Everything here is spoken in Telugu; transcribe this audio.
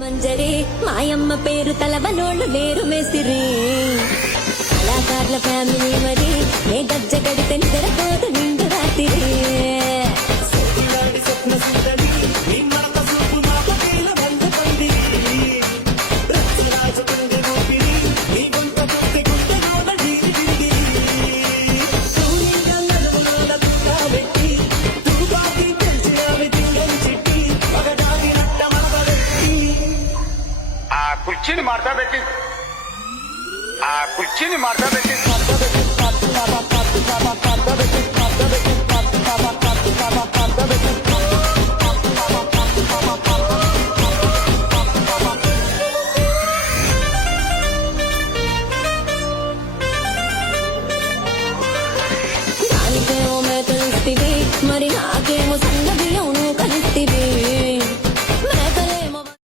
మంజరి మాయమ్మ పేరు తలవనోళ్ళు లేరు మేస్తిరి కళాకారుల ఫ్యామిలీ మరి ఏ గజ్జ గడితే నిద్రపోదు నిండు రాత్రి కుర్చీని మార్తా పెట్టి ఆ కుర్చీని మార్తా పెట్టి